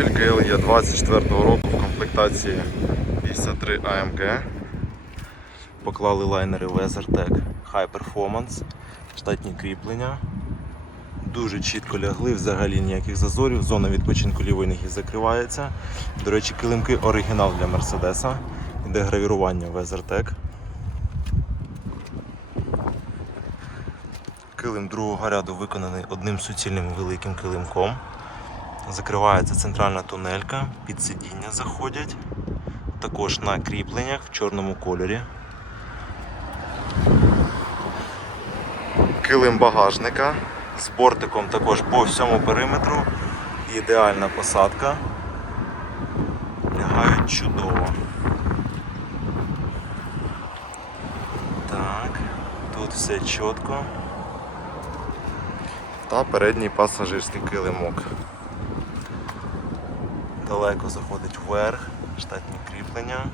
автомобіль KL 24 року в комплектації 53 AMG. Поклали лайнери WeatherTech High Performance, штатні кріплення. Дуже чітко лягли, взагалі ніяких зазорів. Зона відпочинку лівої ноги закривається. До речі, килимки оригінал для Мерседеса. Іде гравірування WeatherTech. Килим другого ряду виконаний одним суцільним великим килимком. Закривається центральна тунелька, під сидіння заходять. Також на кріпленнях в чорному кольорі. Килим багажника з бортиком також по всьому периметру. Ідеальна посадка. Лягають чудово. Так, тут все чітко. Та передній пасажирський килимок. Далеко заходить вверх, штатні кріплення.